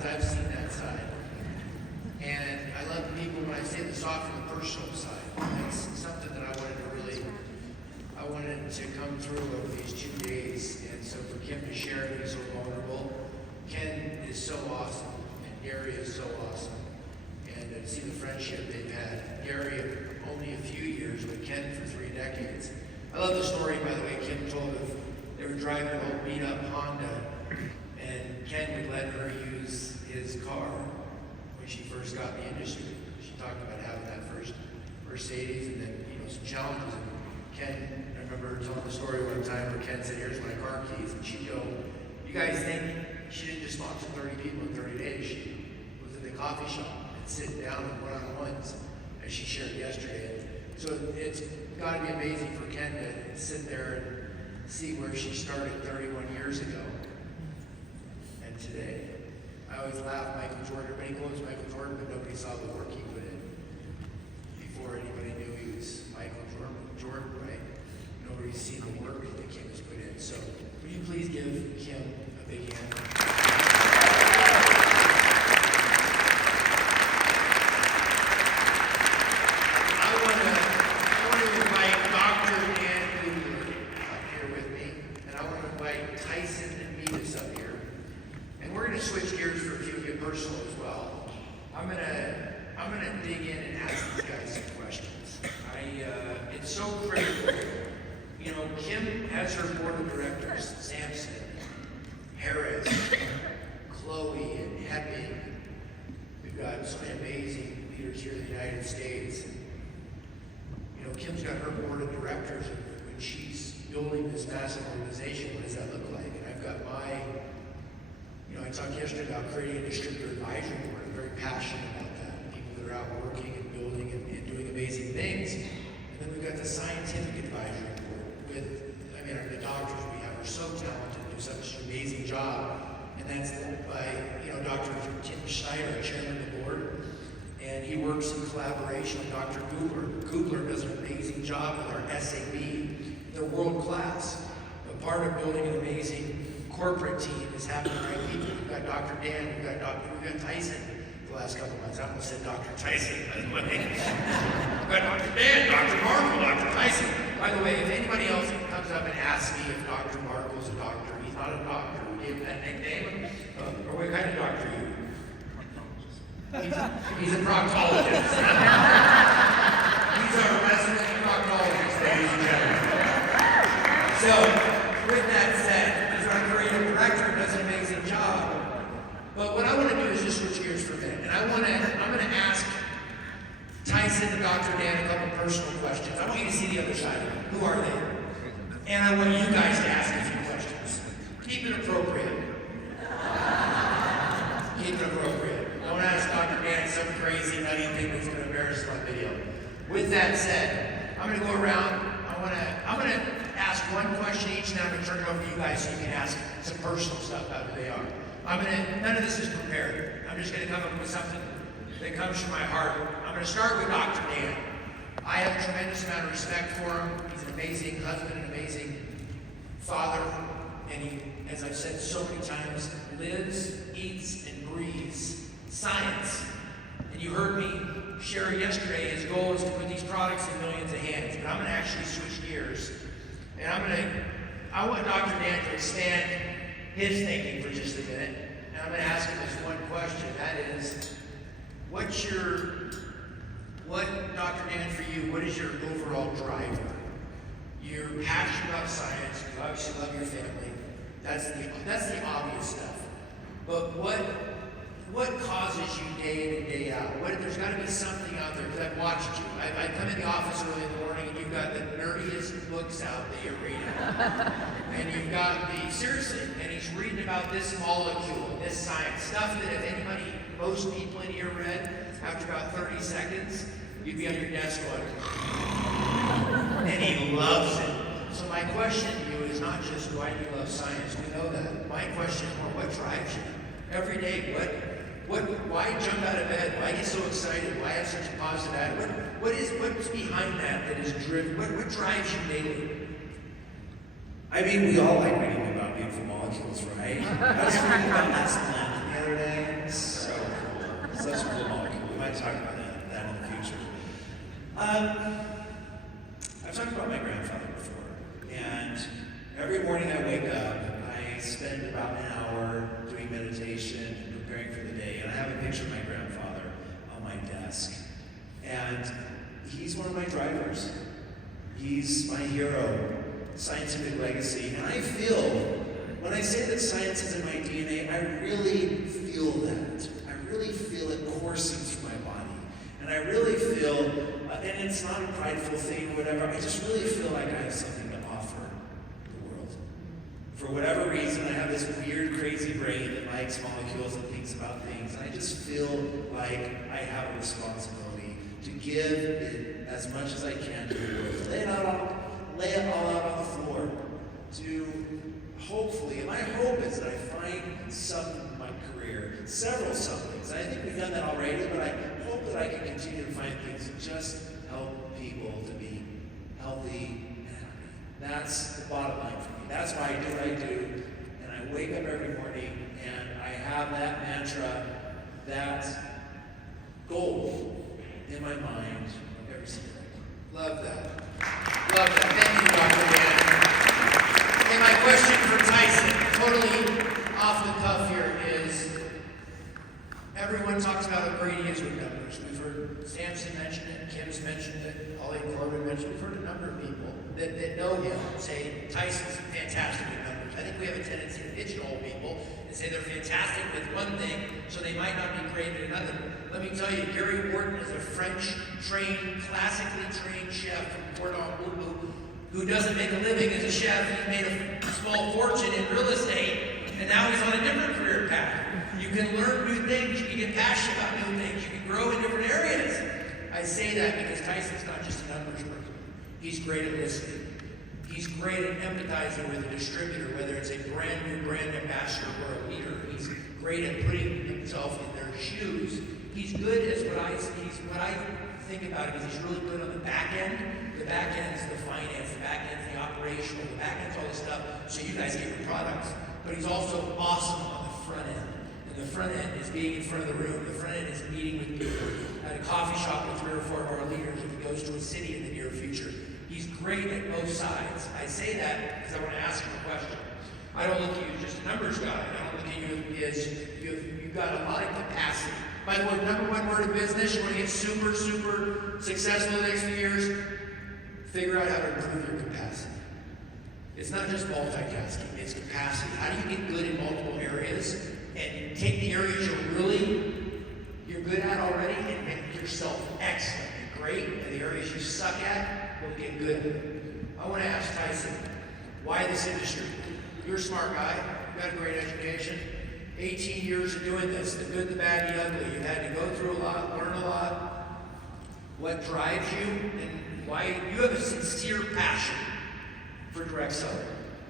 because I've seen that side. And I love people when I say the soft and the personal side. That's something that I wanted to come through over these 2 days. And so for Kim to share and be so vulnerable, Ken is so awesome, and Gary is so awesome. And to see the friendship they've had. Gary only a few years, but Ken for 3 decades. I love the story, by the way, Kim told of they were driving an old beat-up Honda, and Ken would let her use his car when she first got in the industry. She talked about having that first Mercedes, and then some challenges. And Ken, I remember her telling the story one time where Ken said, "Here's my car keys," and she'd go, "You guys think she didn't just talk to 30 people in 30 days? She was in the coffee shop and sit down in one-on-ones, as she shared yesterday." So it's got to be amazing for Ken to sit there and see where she started 31 years ago and today. I always laugh, Michael Jordan, everybody quotes Michael Jordan, but nobody saw the work he put in before anybody knew he was Michael Jordan, right? Nobody's seen the work that Kim has put in. So would you please give Kim a big hand? Tyson and Metis up here, and we're going to switch gears for a few, get personal as well. I'm gonna dig in and ask these guys some questions. It's so critical. Kim has her board of directors: Samson, Harris, Chloe, and Epping. We've got so many amazing leaders here in the United States. Kim's got her board of directors, and when she's building this massive organization, what does that look like? And I've got I talked yesterday about creating a distributor advisory board. I'm very passionate about that. People that are out working and building and doing amazing things. And then we've got the scientific advisory board with, the doctors we have are so talented, do such an amazing job. And that's led by, Dr. Tim Schneider, chairman of the board. And he works in collaboration with Dr. Googler. Googler does an amazing job with our SAB. They're world class. But part of building an amazing corporate team is having the right people. We've got Dr. Dan, we've got Tyson the last couple of months. I almost said Dr. Tyson, by the way. We've got Dr. Dan, Dr. Markle, Dr. Tyson. By the way, if anybody else comes up and asks me if Dr. Markle's a doctor, he's not a doctor. We gave him that nickname. Or what kind of doctor are you? He's a proctologist. He's our resident proctologist, ladies and gentlemen. So, with that said, as our creative director does an amazing job. But what I want to do is just switch gears for a minute. And I'm going to ask Tyson and Dr. Dan a couple personal questions. I want you to see the other side of it. Who are they? And I want you guys to ask a few questions. Keep it appropriate. Keep it appropriate. Don't ask Dr. Dan some crazy nutty thing that's going to embarrass him on video. With that said, I'm going to go around. I'm going to ask one question each, and then I'm going to turn it over to you guys so you can ask some personal stuff about who they are. None of this is prepared. I'm just going to come up with something that comes from my heart. I'm going to start with Dr. Dan. I have a tremendous amount of respect for him. He's an amazing husband, an amazing father, and he, as I've said so many times, lives, eats, and breathes science. And you heard me share yesterday, his goal is to put these products in millions of hands. But I'm going to actually switch gears. And I want Dr. Dan to expand his thinking for just a minute. And I'm going to ask him this one question. That is, Dr. Dan, for you, what is your overall driver? You're passionate about science. You obviously love your family. That's the obvious stuff. But what causes you day in and day out? There's got to be something out there, because I've watched you. I come in the office early in the morning, and you've got the nerdiest books out that you're reading. And you've got seriously, and he's reading about this molecule, this science, stuff that if most people in here read, after about 30 seconds, you'd be on your desk going, and he loves it. So my question to you is not just why do you love science, we know that. My question is more, what drives you? Every day, why jump out of bed? Why get so excited? Why have such a positive attitude? What's behind that is driven? What drives you daily? We all like reading about beautiful molecules, right? I was reading about this plant the other day, talk about that in the future. I've talked about my grandfather before, and every morning I wake up, I spend about an hour doing meditation and preparing for the day, and I have a picture of my grandfather on my desk. And he's one of my drivers. He's my hero, scientific legacy. And I feel, when I say that science is in my DNA, I really feel that. I really feel it coursing through my body. And I really feel, and it's not a prideful thing or whatever, I just really feel like I have something to offer the world. For whatever reason, I have this weird, crazy brain that likes molecules and thinks about things. And I just feel like I have a responsibility to give it as much as I can to the world. Lay it all out on the floor. To hopefully, and my hope is that I find something in my career, several somethings. I think we've done that already, but I hope that I can continue to find things that just help people to be healthy and happy. That's the bottom line for me. That's why I do what I do. And I wake up every morning and I have that mantra, that goal in my mind every single day. Love that. Love that. Thank you, Dr. Dan. And my question for Tyson, totally off the cuff here, is everyone talks about how great he is with numbers. We've heard Samson mention it, Kim's mentioned it, Ollie Corbin mentioned it. We've heard a number of people that know him say Tyson's fantastic with numbers. I think we have a tendency to pigeonhole people and say they're fantastic with one thing, so they might not be great at another. Let me tell you, Gary Wharton is a French-trained, classically trained chef from Cordon-Bleu who doesn't make a living as a chef. He made a small fortune in real estate, and now he's on a different career path. You can learn new things, you can get passionate about new things, you can grow in different areas. I say that because Tyson's not just a numbers person. He's great at listening. He's great at empathizing with a distributor, whether it's a brand new brand ambassador or a leader. He's great at putting himself in their shoes. He's good as what I think about him is he's really good on the back end. The back end is the finance, the back end is the operational, the back end is all this stuff, so you guys get your products. But he's also awesome on the front end. And the front end is being in front of the room. The front end is meeting with people at a coffee shop with 3 or 4 of our leaders if he goes to a city in the near future. He's great at both sides. I say that because I want to ask him a question. I don't look at you as just a numbers guy. I don't look at you as you've got a lot of capacity. My number one word of business, you want to get super, super successful in the next few years, figure out how to improve your capacity. It's not just multitasking, it's capacity. How do you get good in multiple areas and take the areas you're good at already and make yourself excellent and great, and the areas you suck at, will get good at. I want to ask Tyson, why this industry? You're a smart guy, you've got a great education, 18 years of doing this, the good, the bad, the ugly. You've had to go through a lot, learn a lot. What drives you and why you have a sincere passion for direct selling.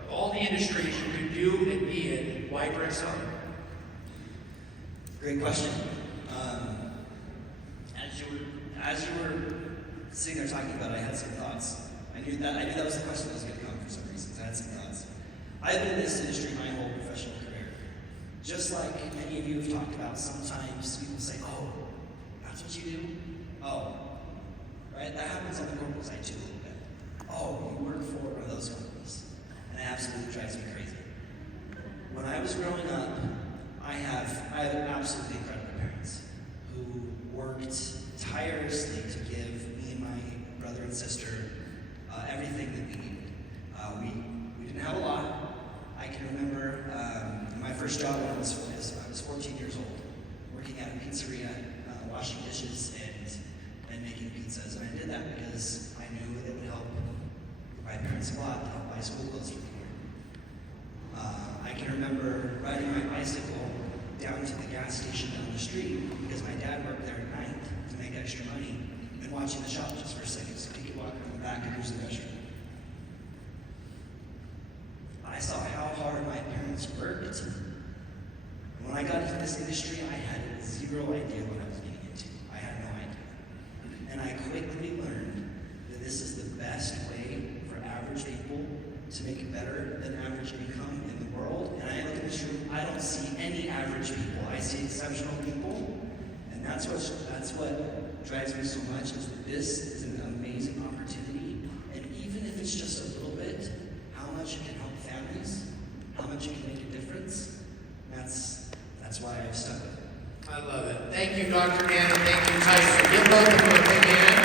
Of all the industries you could do and be in, why direct selling? Great question. As you were sitting there talking about it, I had some thoughts. I knew that was the question that was going to come for some reasons. I had some thoughts. I've been in this industry my whole professional career. Just like many of you have talked about, sometimes people say, "Oh, that's what you do?" Oh, right? That happens on the corporate side too a little bit. Oh, you work for one of those companies. And it absolutely drives me crazy. When I was growing up, I have absolutely incredible parents who worked tirelessly to give me and my brother and sister everything that we needed. We didn't have a lot. I can remember my first job when I was 14 years old, working at a pizzeria, washing dishes and making pizzas. And I did that because I knew it would help my parents a lot to help buy school clothes for me. I can remember riding my bicycle down to the gas station down the street because my dad worked there at night to make extra money and watching the shop just for a second so he could walk around the back and use the restroom. I saw how hard my parents worked. And when I got into this industry, I had zero idea what I was getting into. I had no idea. And I quickly learned that this is the best way for average people to make better than average income in the world. And I look at this room, I don't see any average people. I see exceptional people, and And that's what drives me so much, is that this is an amazing opportunity. And even if it's just a little bit, how much it can help families, how much it can make a difference. That's why I've stuck with it. I love it. Thank you, Dr. Dan, and thank you, Tyson. Give both of them a big hand.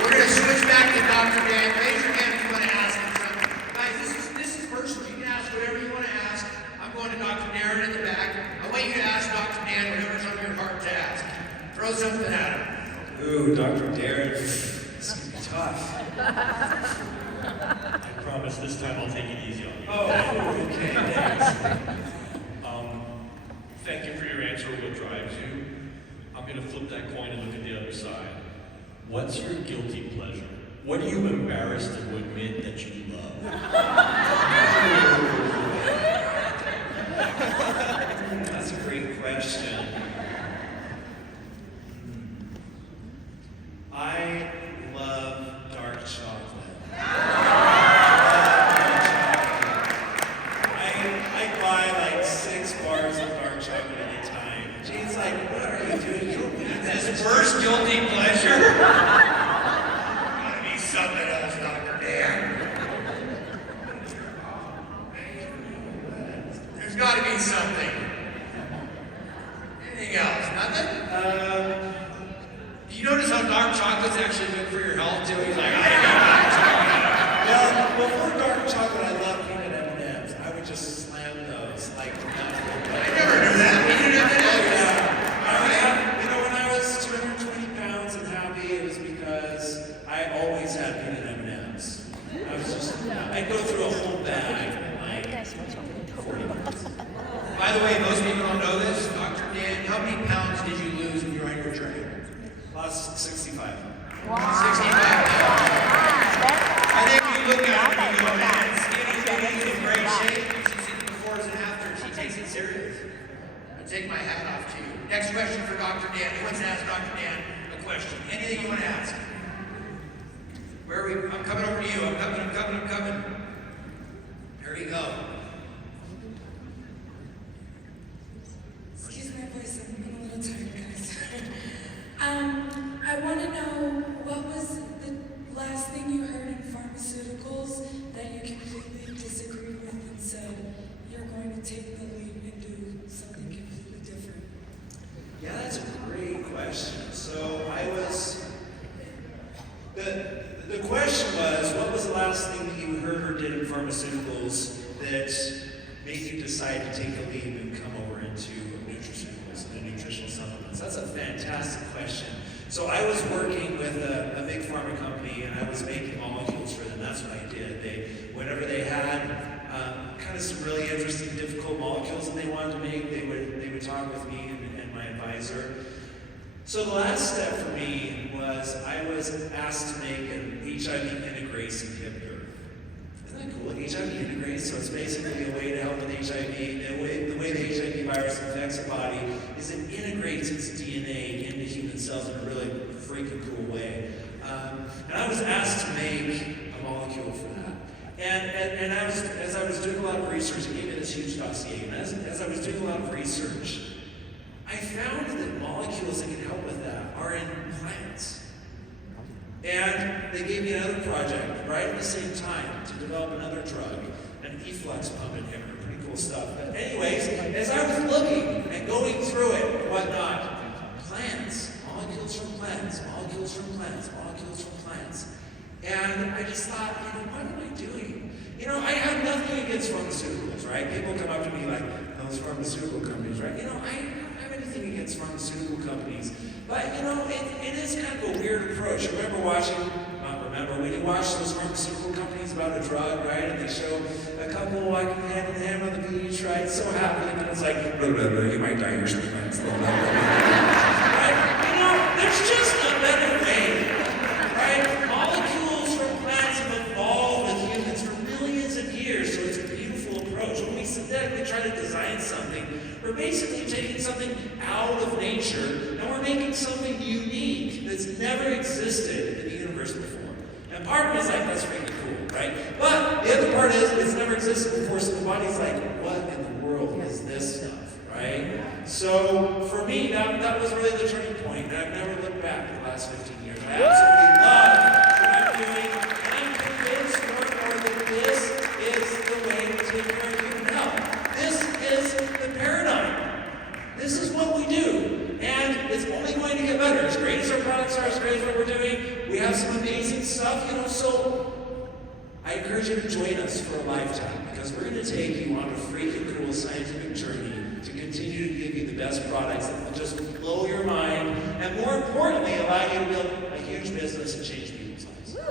We're going to switch back to Dr. Dan. Raise your hand if you want to ask him something. Guys, this is personal. You can ask whatever you want to ask. I'm going to Dr. Darren in the back. I want you to ask Dr. Dan whatever's on your heart to ask. Throw something at him. Ooh, Dr. Darren, this can be tough. I promise this time I'll take it easy on you. Oh, okay, thanks. Thank you for your answer, what drives you. I'm going to flip that coin and look at the other side. What's your guilty pleasure? What are you embarrassed to admit that you love? That's a great question. I love dark chocolate. I buy like 6 bars of dark chocolate at a time. Jane's like, what are you doing? You don't need that. His first guilty pleasure? Gotta be something else, Dr. Dan. There's gotta be something. Anything else? Nothing? You notice how dark chocolate's actually good for your health too? He's like, I didn't know dark chocolate. Well, for dark chocolate, I love peanut M&Ms. I would just slam those like nothing. I never knew that. Peanut M&Ms. You know, when I was 220 pounds and happy, it was because I always had peanut M&Ms. I'd go through a whole bag in like 40 minutes. By the way, most people don't know this. Dr. Dan, how many pounds did you lose when you were on your journey? Lost 65. 65 pounds. I think you look at it and you go, man, skinny, in great shape. She's seen the befores and afters. She takes it serious. I take my hat off to you. Next question for Dr. Dan. Who wants to ask Dr. Dan a question? Anything you want to ask? Where are we? I'm coming over to you. I'm coming. There you go. Excuse my voice, I'm a little tired, guys. I want to know, what was the last thing you heard in pharmaceuticals that you completely disagreed with and said you're going to take the leap and do something completely different? Yeah, that's a great question. So the question was, what was the last thing that you heard or did in pharmaceuticals that made you decide to take a leap and come over into nutraceuticals and nutritional supplements? That's a fantastic question. So I was working with a big pharma company, and I was making molecules for them. That's what I did. Whenever they had kind of some really interesting, difficult molecules that they wanted to make, they would talk with me and my advisor. So the last step for me was I was asked to make an HIV integrase inhibitor. Isn't that cool? HIV integrase, so it's basically a way to help with HIV. The way the HIV virus infects the body is it integrates its DNA into human cells in a really freaking cool way. And I was asked to make a molecule for that. And as I was doing a lot of research, it gave me this huge dossier. And as I was doing a lot of research, I found that molecules that can help with that are in plants. And they gave me another project right at the same time to develop another drug, an efflux pump inhibitor. Pretty cool stuff. But anyways, as I was looking and going through it and whatnot, plants, molecules from plants, molecules from plants, molecules from plants. And I just thought, what am I doing? I have nothing against pharmaceuticals, right? People come up to me like, those pharmaceutical companies, right? I don't have anything against pharmaceutical companies. But, it is kind of a weird approach. When you watch those pharmaceutical companies about a drug, right? And they show a couple walking hand in hand on the beach, right? So happy, and it's like, blah, blah, blah, you might die your friends. Right? There's just a better way, right? Molecules from plants have evolved with humans for millions of years, so it's a beautiful approach. When we synthetically try to design something, we're basically taking something out of nature, and we're making something unique that's never existed in the universe before. And part of me is like, that's freaking cool, right? But the other part is, it's never existed before, so the body's like, what in the world is this stuff, right? So for me, that was really the turning point, and I've never looked back in the last 15 years. I absolutely love what I'm doing, and I'm convinced more and more that this is the way to take care of human health. This is the paradigm. This is what we do, and it's only going to get better. As great as our products are, as great as what we're doing, we have some amazing stuff, so I encourage you to join us for a lifetime, because we're going to take you on a freaking cool scientific journey to continue to give you the best products that will just blow your mind, and more importantly, allow you to build a huge business and change people's lives. All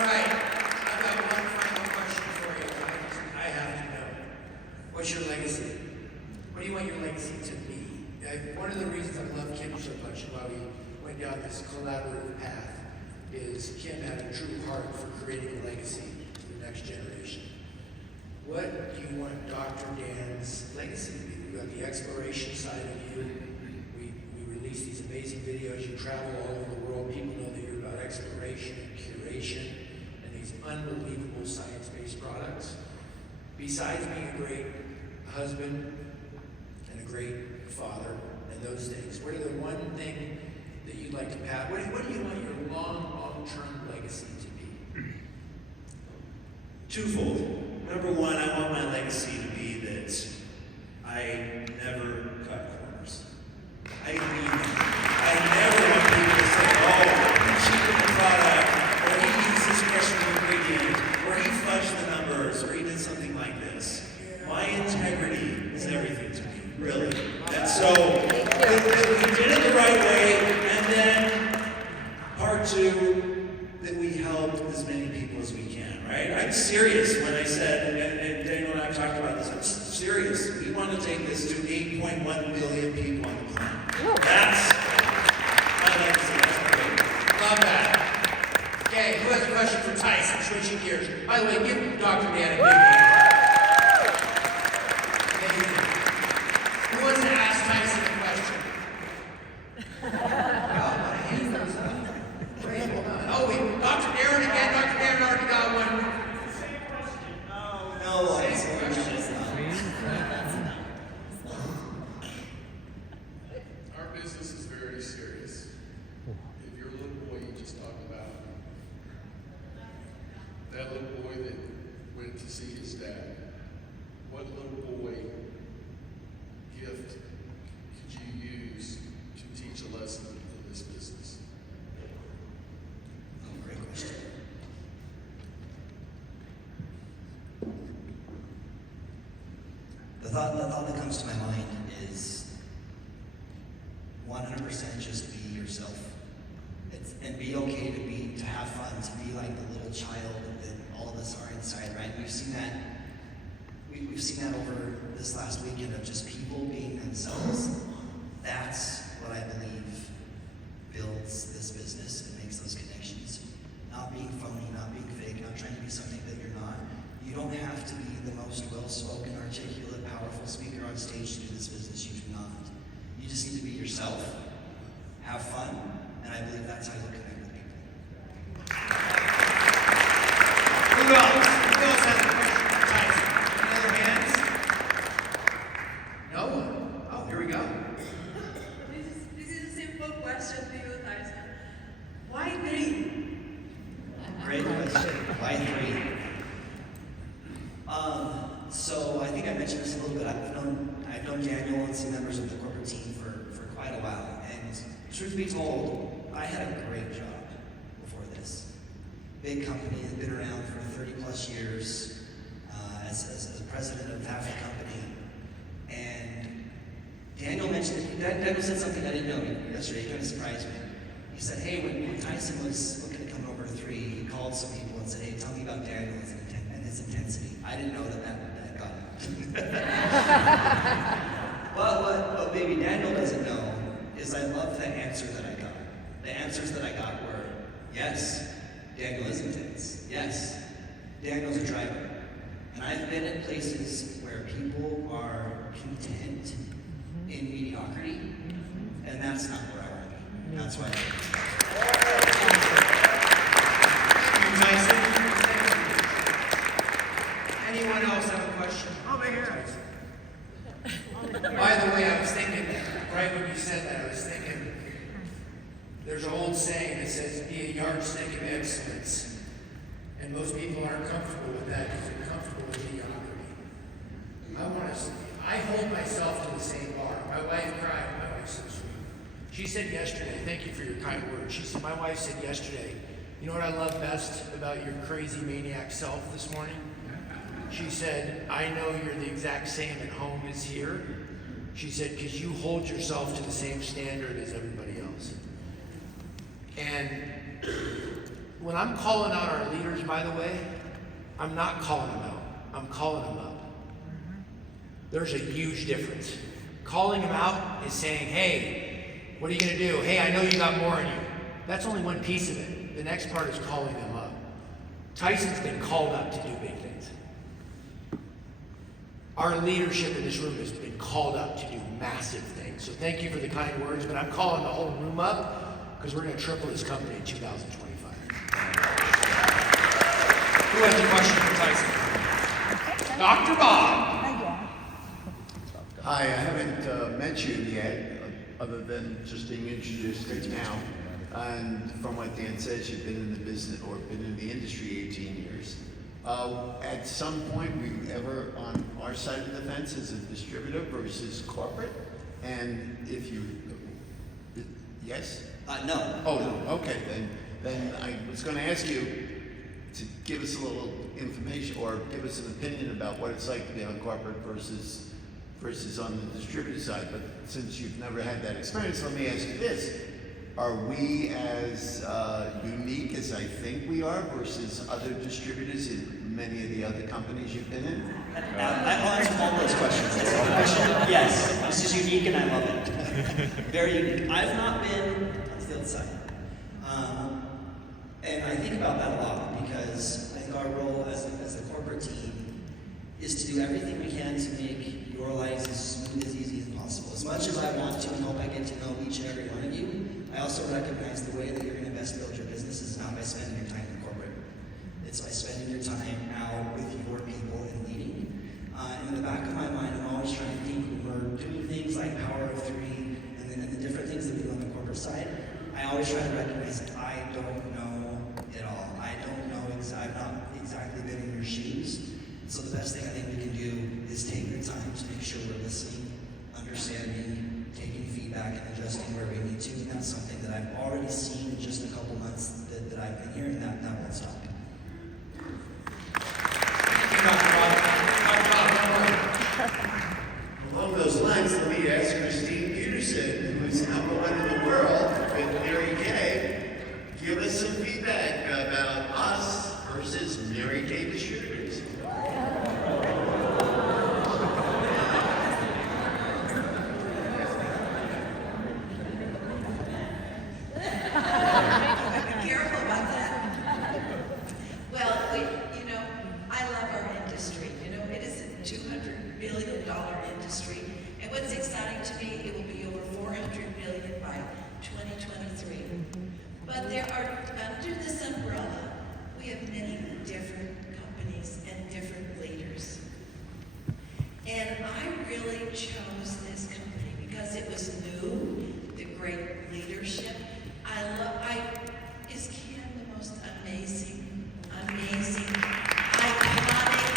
right, I've got one final question for you. I have to know. What's your legacy? What do you want your legacy to be? One of the reasons I love Kim so much, while we went down this collaborative path, is Kim had a true heart for creating a legacy to the next generation. What do you want Dr. Dan's legacy to be? You have the exploration side of you. We release these amazing videos. You travel all over the world. People know that you're about exploration and curation and these unbelievable science-based products. Besides being a great husband and a great father and those things, what are the one thing that you'd like to pass? What do you want your long-term legacy to be? Twofold. Number one, I want my legacy to be that I never cut corners. I mean, I never want people to say, oh, he cheapened the product, or he used this questionable ingredient, or he fudged the numbers, or he did something like this. My integrity is everything to me, really. And so, that we did it the right way, and then part two, that we help as many people as we can, right? I'm serious when I said, and Daniel and I have talked about this, I'm serious. We want to take this to 8.1 billion people on the planet. That's my legacy. Love that. Okay, who has a question for Tyson? Switching gears. By the way, give Dr. Dan a big hand. Amazing. Who wants to ask Tyson a question? Oh, my hand goes up. Great, hold on. Oh, Dr. Darren again. Dr. Darren already got one. No, I Same question. Our business is very serious. If your little boy you just talked about, that little boy that went to see his dad, what little boy gift could you use to teach a lesson in this business? Oh, great question. The thought that comes to my mind is 100% just be yourself. And be okay to have fun, to be like the little child that all of us are inside, right? We've seen that over this last weekend of just people being themselves. That's what I believe builds this business and makes those connections. Not being phony, not being fake, not trying to be something that you're not. You don't have to be the most well-spoken, articulate, powerful speaker on stage to do this business. You do not. You just need to be yourself, have fun, and I believe that's how you'll connect with people. Who else? Who else has a question for Tyson? Any other hands? No one? Oh, here we go. This is a simple question to you, Tyson. Why green? Great question. Why 3? So I think I mentioned this a little bit. I've known Daniel and some members of the corporate team for quite a while. And truth be told, I had a great job before this. Big company, had been around for 30 plus years as a president of half the company. And Daniel said something I didn't know yesterday. It kind of surprised me. He said, hey, when Tyson was looking to come over to 3, he called some people and said, hey, tell me about Daniel and his intensity. I didn't know that got him. Well, what maybe Daniel doesn't know is I love the answer that I got. The answers that I got were, yes, Daniel is intense. Yes, Daniel's a driver. And I've been at places where people are content in mediocrity, and that's not where I want to be. That's why Thank you, Tyson. Anyone else have a question? Over here. right when you said that, I was thinking, there's an old saying that says, be a yardstick of excellence. And most people aren't comfortable with that because they're comfortable with mediocrity. I hold myself to the same bar. My wife cried. My wife's so sweet. She said yesterday, thank you for your kind words. She said, my wife said yesterday, you know what I love best about your crazy maniac self this morning? She said, I know you're the exact same at home as here. She said, because you hold yourself to the same standard as everybody else. And when I'm calling out our leaders, by the way, I'm not calling them out. I'm calling them up. There's a huge difference. Calling them out is saying, hey, what are you going to do? Hey, I know you got more in you. That's only one piece of it. The next part is calling them up. Tyson's been called up to do big things. Our leadership in this room has been called up to do massive things. So thank you for the kind words, but I'm calling the whole room up because we're going to triple this company in 2025. Who has a question for Tyson? Dr. Bob. Hi, I haven't met you yet, other than just being introduced to you now. And from what Dan says, you've been in the business or been in the industry 18 years. At some point, were you ever on our side of the fence as a distributor versus corporate? And if you, yes? No. Oh, no, okay, then I was gonna ask you to give us a little information or give us an opinion about what it's like to be on corporate versus on the distributor side. But since you've never had that experience, let me ask you this. Are we as unique as I think we are versus other distributors in many of the other companies you've been in? I'll answer all those questions. That's a question. Yes, this is unique and I love it. Very unique. I've not been on the field side. And I think about that a lot because I think our role as a corporate team is to do everything we can to make your lives as smooth, as easy as possible. As much as I want to and hope I get to know each and every one of you, I also recognize the way that you're going to best build your business is not by spending your time in corporate. It's by spending your time out with your people and leading. And in the back of my mind, I'm always trying to think when we're doing things like Power of Three and the different things that we do on the corporate side, I always try to recognize that I don't know it all. I don't know, I've not exactly been in your shoes. So the best thing I think we can do is take the time to make sure we're listening, understanding, taking feedback, and adjusting where we need to. And that's something that I've already seen in just a couple months that I've been here, and that won't stop. Along those lines, let me ask Christine Peterson, who's number one in the world with Mary Kay, give us some feedback about us versus Mary Kay distributors. Be careful about that. Well, I love our industry. It is a $200 billion industry. And what's exciting to me, it will be over $400 billion by 2023. But there are, under this umbrella, we have many different companies and different leaders. And I really chose this company because it was new, the great leadership. Is Kim the most amazing, iconic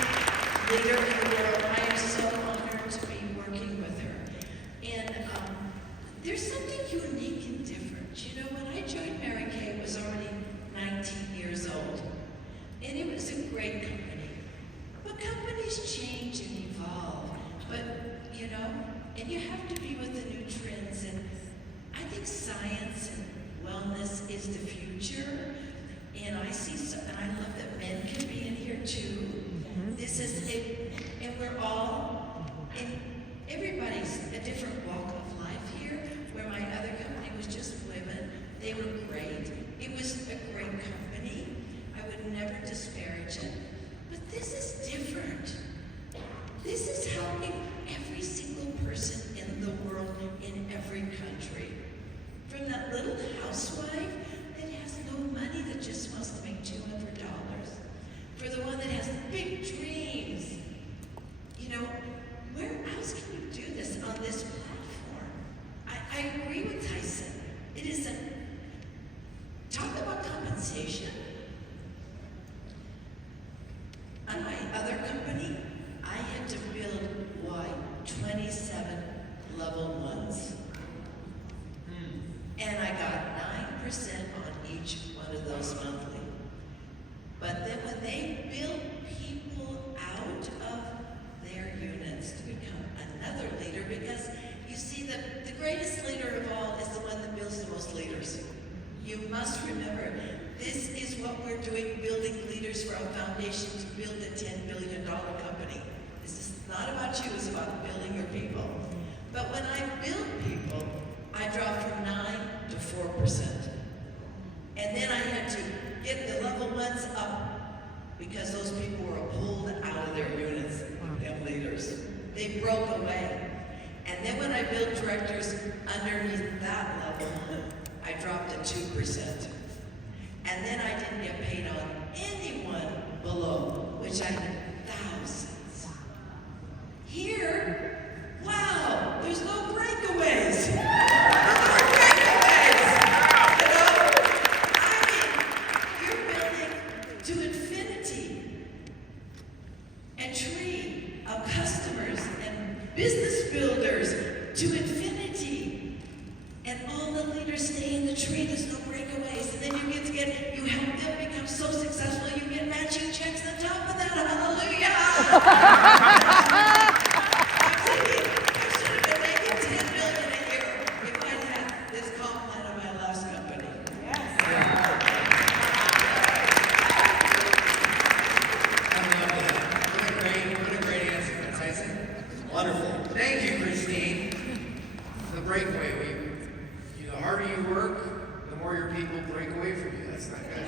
leader in the world? I am so honored to be working with her. And there's something unique and different. When I joined Mary Kay, it was already 19 years old. And it was a great company. But companies change and evolve. But, and you have to be with the new trends. And I think science and wellness is the future. And I see and I love that men can be in here too. This is it, and we're all, and everybody's a different walk of life here, where my other company was just women. They were great. It was a great company. I would never disparage it. But this is different. This is helping every single person in the world, in every country. From that little housewife that has no money that just wants to make $200, for the one that has big dreams. Where else can you do this on this platform? isn't. Talk about compensation. On my other company, I had to build, 27 level ones. And I got 9% on each one of those monthly. But then when they build people out of their units to become another leader, because you see the greatest leader of all is the one that builds the most leaders. You must remember, this is what we're doing, building leaders for a foundation to build a $10 billion company. This is not about you, it's about building your people. But when I build people, I dropped from 9 to 4%. And then I had to get the level ones up because those people were pulled out of their units, them leaders. They broke away. And then when I built directors underneath that level, I dropped to 2%. And then I didn't get paid on anyone below, which I had thousands. Here, wow, there's no breakaways. No breakaways. You know, I mean, you're building to infinity. A tree of customers and business builders to infinity. And all the leaders stay in the tree, there's no breakaways. And then you help them become so successful, you get matching checks on top of that. Hallelujah! I'm thinking, I should have been making $10 million a year if I'd had this comp plan of my last company. What a great answer, Tyson. Wonderful. Thank you, Christine. The breakaway. The harder you work, the more your people break away from you. That's not good.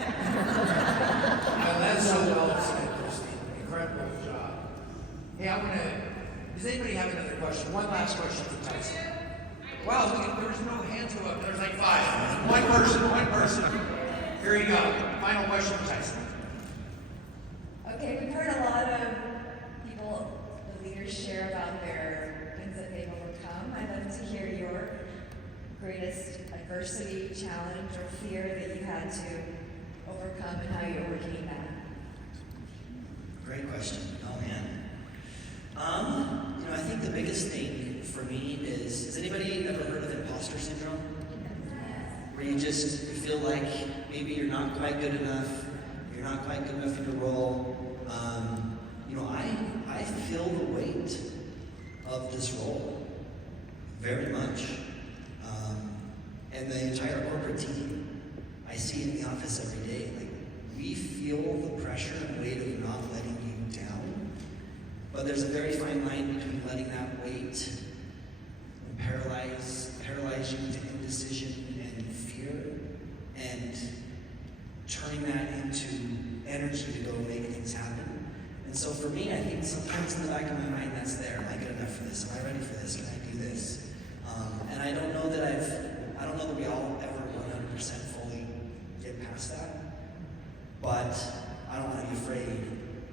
That's so well said, Christine. Incredible job. Hey, does anybody have another question? One last question for Tyson. Wow, look at, there's no hands go up. There's like 5. One person. Here you go. Final question for Tyson. Okay, we've heard a lot of people, the leaders, share about their things that they've overcome. I'd love to hear your greatest adversity, challenge, or fear that you had to overcome and how you overcame that. Great question. Oh man. I think the biggest thing for me is, has anybody ever heard of imposter syndrome? Where you feel like maybe you're not quite good enough, you're not quite good enough in your role. I feel the weight of this role very much. And the entire corporate team, I see in the office every day, like, we feel the pressure and weight of not letting you down. But there's a very fine line between letting that weight paralyze you into indecision and fear, and turning that into energy to go make things happen. And so for me, I think sometimes in the back of my mind that's there. Am I good enough for this? Am I ready for this? Can I do this? And I don't know that we all ever 100% fully get past that. But I don't want to be afraid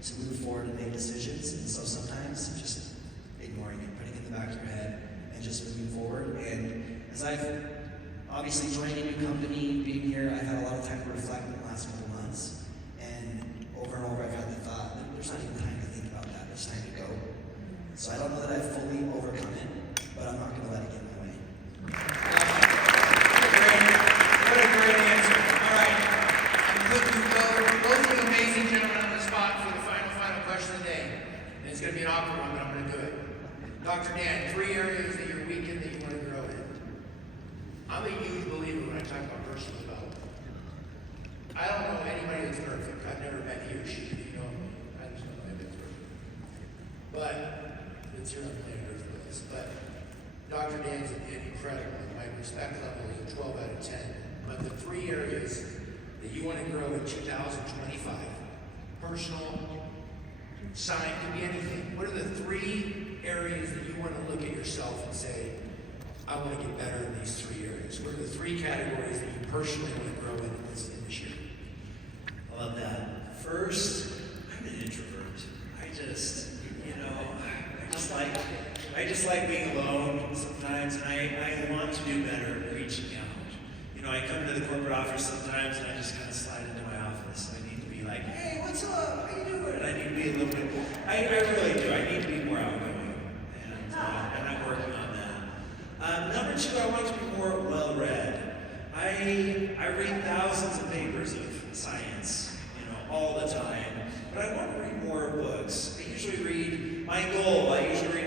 to move forward and make decisions. And so sometimes just ignoring it, putting it in the back of your head, and just moving forward. And as I've obviously joined a new company, being here, I've had a lot of time to reflect in the last couple months. And over I've had the thought, there's not even time to think about that, there's time to go. So I don't know that I've fully overcome it, but I'm not going to let it get in my way. What a great answer. All right. I'm putting both of you amazing gentlemen on the spot for the final question of the day. And it's going to be an awkward one, but I'm going to do it. Dr. Dan, 3 areas that you're weak in that you want to grow in. I'm a huge believer when I talk about personal development. I don't know anybody that's perfect. I've never met he or she. If you know me, I just know anybody's perfect. But it's here on planet Earth with us. But Dr. Dan's incredible. My respect level is a 12 out of 10. But the 3 areas that you want to grow in 2025, personal, sign, could be anything. What are the 3 areas that you want to look at yourself and say, I want to get better in these 3 areas? What are the 3 categories that you personally want to grow in this year? I love that. First, I'm an introvert. I just like being alone sometimes, and I want to do better reaching out. I come into the corporate office sometimes and I just kind of slide into my office. I need to be like, hey, what's up? How you doing? I need to be a little bit, I really do. I need to be more outgoing. And I'm working on that. Number two, I want to be more well-read. I read thousands of papers of science, all the time. But I want to read more books. I usually read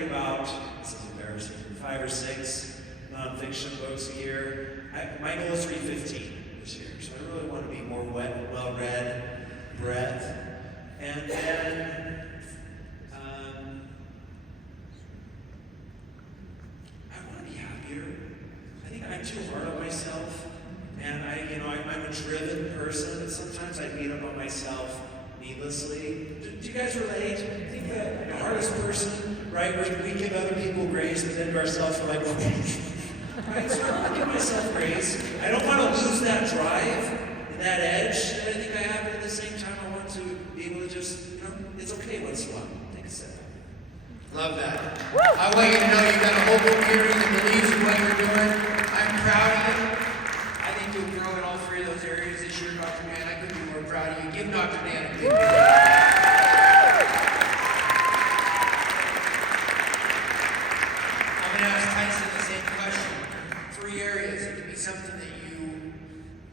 about, this is embarrassing, 5 or 6 nonfiction books a year. My goal is to read 15 this year, so I really want to be more well-read, breadth. And then, I want to be happier. I think I'm too hard on myself, and I'm a driven person, but sometimes I beat up on myself needlessly. Do you guys relate? I think the hardest person, right, we give other people grace, but then to ourselves we're like, right, so I want to give myself grace. I don't want to lose that drive and that edge that I think I have, but at the same time I want to be able to just, it's okay once in a while. Take a step. Love that. I want you to know you've got a whole community that believes in what you're doing. I'm proud of you. I think you'll grow in all 3 of those areas this year, Dr. Dan. I couldn't be more proud of you. Give Dr. Dan a big hand. I'm going to ask Tyson the same question. 3 areas. It could be something that you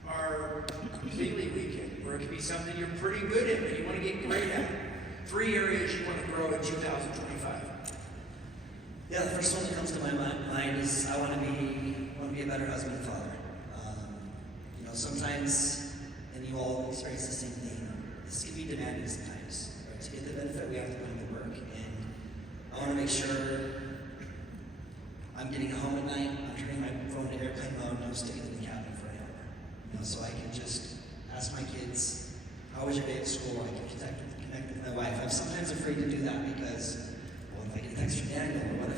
are completely weak in, or it could be something you're pretty good in, but you want to get great at. 3 areas you want to grow in 2025. Yeah, the first one that comes to my mind is I want to be a better husband and father. Sometimes, and you all experience the same thing, this can be demanding sometimes. Right? To get the benefit, we have to put in the work, and I want to make sure I'm getting home at night, I'm turning my phone to airplane mode, and I'm sticking in the cabin for an hour. So I can just ask my kids, how was your day at school? I can connect with my wife. I'm sometimes afraid to do that because, well, if I get a text from Daniel, or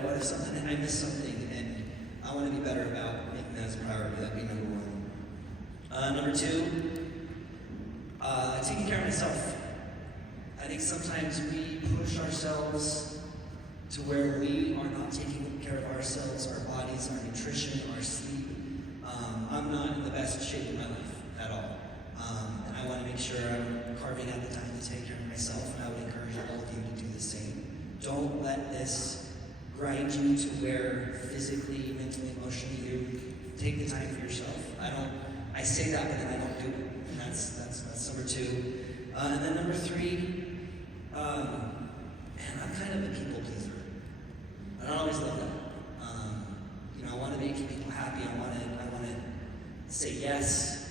what if something, I miss something, and I want to be better about making that as a priority. That'd be number 1. Number 2, taking care of myself. I think sometimes we push ourselves to where we are not taking care of ourselves, our bodies, our nutrition, our sleep. I'm not in the best shape of my life at all. And I want to make sure I'm carving out the time to take care of myself, and I would encourage all of you to do the same. Don't let this grind you to where physically, mentally, emotionally you take the time for yourself. I say that, but then I don't do it. And that's number 2. And then number 3, I'm kind of a people pleaser. I don't always love that. I want to make people happy. I want to say yes.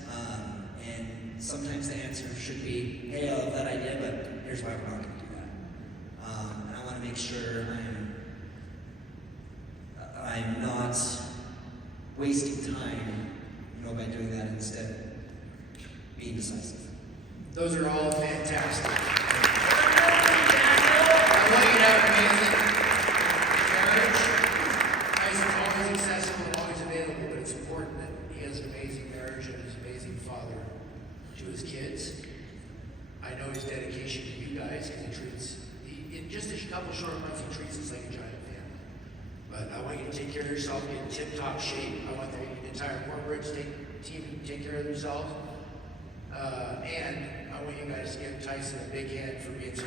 And sometimes the answer should be, hey, I love that idea, but here's why we're not going to do that. And I want to make sure I'm not wasting time by doing that instead, being decisive. Those are all fantastic. I want you to have amazing marriage. Tyson's always accessible and always available, but it's important that he has an amazing marriage and is an amazing father to his kids. I know his dedication to you guys, because in just a couple short months, he treats us like a giant family. But I want you to take care of yourself, get in tip-top shape. I want the entire corporate team to take care of themselves. And I want you guys to give Tyson a big hand for being so